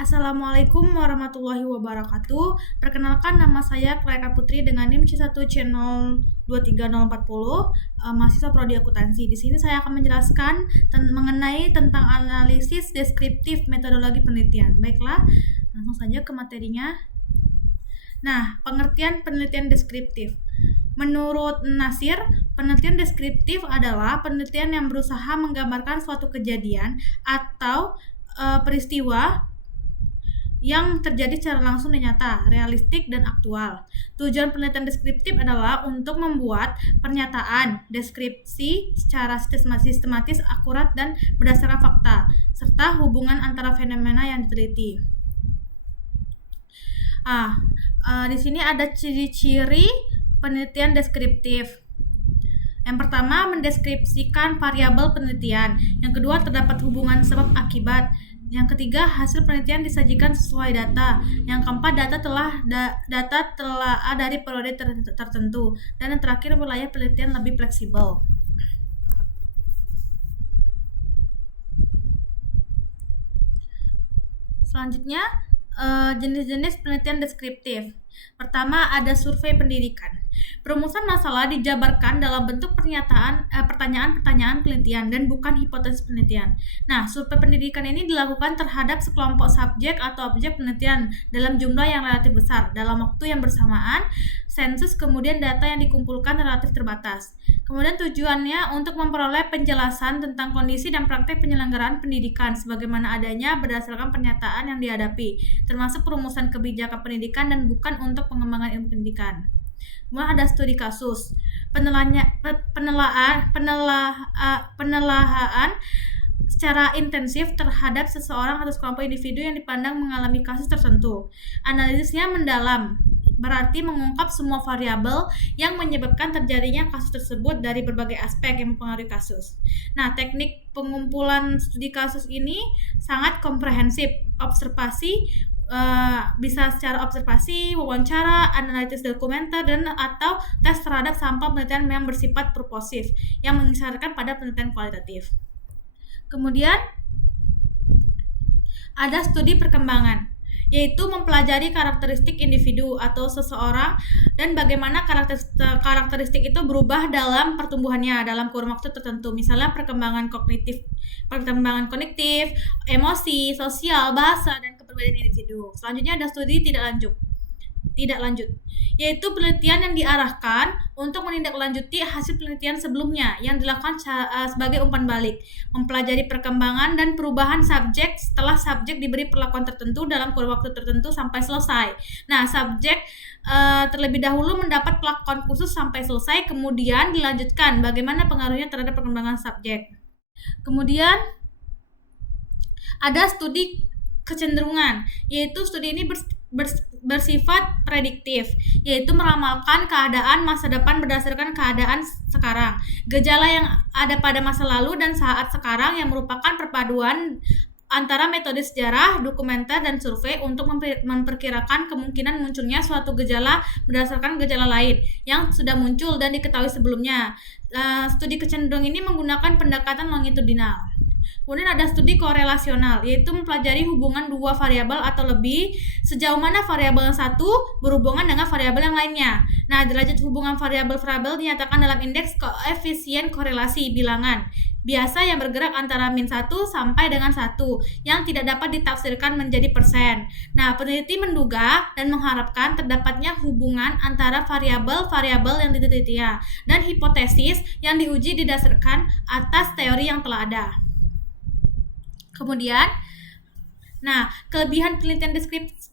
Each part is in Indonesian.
Assalamualaikum warahmatullahi wabarakatuh. Perkenalkan, nama saya Clara Putri dengan NIM C1 Channel 23040, mahasiswa prodi akuntansi. Di sini saya akan menjelaskan mengenai tentang analisis deskriptif metodologi penelitian. Baiklah, langsung saja ke materinya. Nah, pengertian penelitian deskriptif. Menurut Nasir, penelitian deskriptif adalah penelitian yang berusaha menggambarkan suatu kejadian atau peristiwa yang terjadi secara langsung dan nyata, realistik, dan aktual. Tujuan penelitian deskriptif adalah untuk membuat pernyataan, deskripsi secara sistematis, akurat, dan berdasarkan fakta, serta hubungan antara fenomena yang diteliti. Di sini ada ciri-ciri penelitian deskriptif. Yang pertama, mendeskripsikan variabel penelitian. Yang kedua, terdapat hubungan sebab akibat. Yang ketiga, hasil penelitian disajikan sesuai data. Yang keempat, data telah dari periode tertentu. Dan yang terakhir, wilayah penelitian lebih fleksibel. Selanjutnya, jenis-jenis penelitian deskriptif. Pertama, ada survei pendidikan. Perumusan masalah dijabarkan dalam bentuk pertanyaan-pertanyaan penelitian dan bukan hipotesis penelitian. Nah, survei pendidikan ini dilakukan terhadap sekelompok subjek atau objek penelitian dalam jumlah yang relatif besar, dalam waktu yang bersamaan. Sensus, kemudian data yang dikumpulkan relatif terbatas. Kemudian tujuannya untuk memperoleh penjelasan tentang kondisi dan praktek penyelenggaraan pendidikan sebagaimana adanya berdasarkan pernyataan yang dihadapi, termasuk perumusan kebijakan pendidikan dan bukan untuk pengembangan ilmu pendidikan. Kemudian ada studi kasus, penelaahan secara intensif terhadap seseorang atau sekelompok individu yang dipandang mengalami kasus tertentu. Analisisnya mendalam, berarti mengungkap semua variabel yang menyebabkan terjadinya kasus tersebut dari berbagai aspek yang mempengaruhi kasus. Nah, teknik pengumpulan studi kasus ini sangat komprehensif. Observasi, bisa secara observasi, wawancara, analisis dokumenter, dan atau tes terhadap sampel penelitian yang bersifat purposif yang mengisyaratkan pada penelitian kualitatif. Kemudian ada studi perkembangan, yaitu mempelajari karakteristik individu atau seseorang dan bagaimana karakteristik itu berubah dalam pertumbuhannya dalam kurun waktu tertentu. Misalnya perkembangan kognitif, emosi, sosial, bahasa, dan kepribadian individu. Selanjutnya ada studi tidak lanjut, yaitu penelitian yang diarahkan untuk menindaklanjuti hasil penelitian sebelumnya yang dilakukan sebagai umpan balik, mempelajari perkembangan dan perubahan subjek setelah subjek diberi perlakuan tertentu dalam kurun waktu tertentu sampai selesai. Nah, subjek terlebih dahulu mendapat perlakuan khusus sampai selesai, kemudian dilanjutkan bagaimana pengaruhnya terhadap perkembangan subjek. Kemudian ada studi kecenderungan, yaitu studi ini bersifat prediktif, yaitu meramalkan keadaan masa depan berdasarkan keadaan sekarang, gejala yang ada pada masa lalu dan saat sekarang, yang merupakan perpaduan antara metode sejarah, dokumenter, dan survei untuk memperkirakan kemungkinan munculnya suatu gejala berdasarkan gejala lain yang sudah muncul dan diketahui sebelumnya. Studi kecenderungan ini menggunakan pendekatan longitudinal. Kemudian ada studi korelasional, yaitu mempelajari hubungan dua variabel atau lebih, sejauh mana variabel yang satu berhubungan dengan variabel yang lainnya. Nah, derajat hubungan variabel-variabel dinyatakan dalam indeks koefisien korelasi bilangan biasa yang bergerak antara -1 sampai dengan 1, yang tidak dapat ditafsirkan menjadi persen. Nah, peneliti menduga dan mengharapkan terdapatnya hubungan antara variabel-variabel yang ditelitinya dan hipotesis yang diuji didasarkan atas teori yang telah ada. Kemudian, kelebihan penelitian deskriptif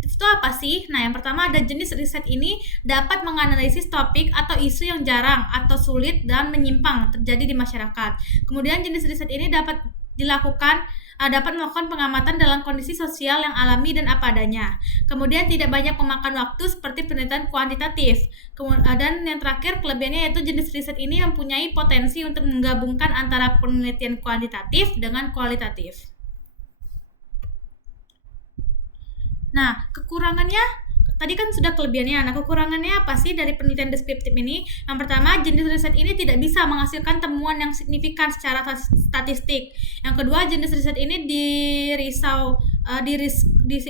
itu apa sih? Nah, yang pertama ada jenis riset ini dapat menganalisis topik atau isu yang jarang atau sulit dan menyimpang terjadi di masyarakat. Kemudian jenis riset ini dapat melakukan pengamatan dalam kondisi sosial yang alami dan apa adanya. Kemudian tidak banyak memakan waktu seperti penelitian kuantitatif. Dan yang terakhir, kelebihannya yaitu jenis riset ini mempunyai potensi untuk menggabungkan antara penelitian kuantitatif dengan kualitatif. Nah, kekurangannya tadi kan sudah kelebihannya. Nah, kekurangannya apa sih dari penelitian deskriptif ini? Yang pertama, jenis riset ini tidak bisa menghasilkan temuan yang signifikan secara statistik. Yang kedua, jenis riset ini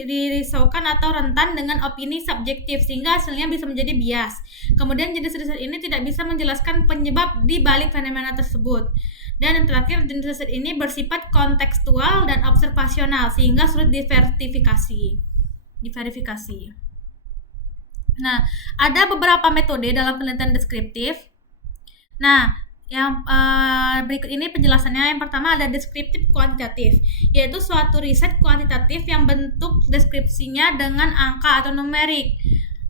dirisaukan atau rentan dengan opini subjektif sehingga hasilnya bisa menjadi bias. Kemudian jenis riset ini tidak bisa menjelaskan penyebab di balik fenomena tersebut. Dan yang terakhir, jenis riset ini bersifat kontekstual dan observasional sehingga sulit diverifikasi. Nah, ada beberapa metode dalam penelitian deskriptif. Nah, yang berikut ini penjelasannya. Yang pertama ada deskriptif kuantitatif, yaitu suatu riset kuantitatif yang bentuk deskripsinya dengan angka atau numerik.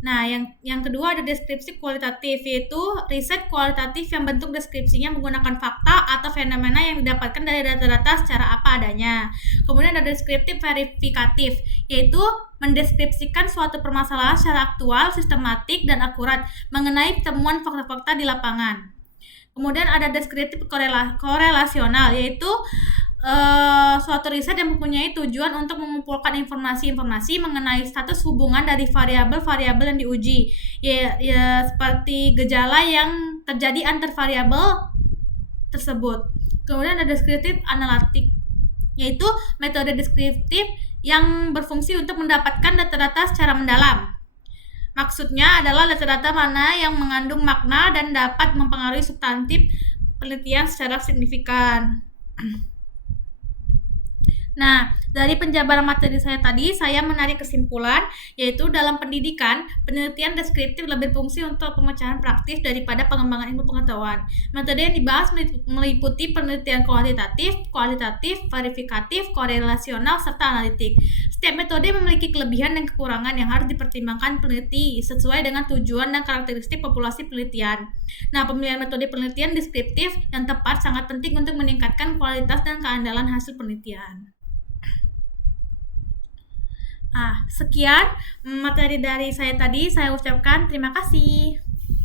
Nah, yang kedua ada deskripsi kualitatif, yaitu riset kualitatif yang bentuk deskripsinya menggunakan fakta atau fenomena yang didapatkan dari data-data secara apa adanya. Kemudian ada deskriptif verifikatif, yaitu mendeskripsikan suatu permasalahan secara aktual, sistematik, dan akurat mengenai temuan fakta-fakta di lapangan. Kemudian ada deskriptif korelasional, yaitu suatu riset yang mempunyai tujuan untuk mengumpulkan informasi-informasi mengenai status hubungan dari variabel-variabel yang diuji, ya seperti gejala yang terjadi antar variabel tersebut. Kemudian ada deskriptif analitik, yaitu metode deskriptif yang berfungsi untuk mendapatkan data-data secara mendalam. Maksudnya adalah data-data mana yang mengandung makna dan dapat mempengaruhi substantif penelitian secara signifikan. Nah, dari penjabaran materi saya tadi, saya menarik kesimpulan, yaitu dalam pendidikan, penelitian deskriptif lebih berfungsi untuk pemecahan praktis daripada pengembangan ilmu pengetahuan. Metode yang dibahas meliputi penelitian kuantitatif, kualitatif, verifikatif, korelasional, serta analitik. Setiap metode memiliki kelebihan dan kekurangan yang harus dipertimbangkan peneliti sesuai dengan tujuan dan karakteristik populasi penelitian. Nah, pemilihan metode penelitian deskriptif yang tepat sangat penting untuk meningkatkan kualitas dan keandalan hasil penelitian. Sekian materi dari saya tadi. Saya ucapkan terima kasih.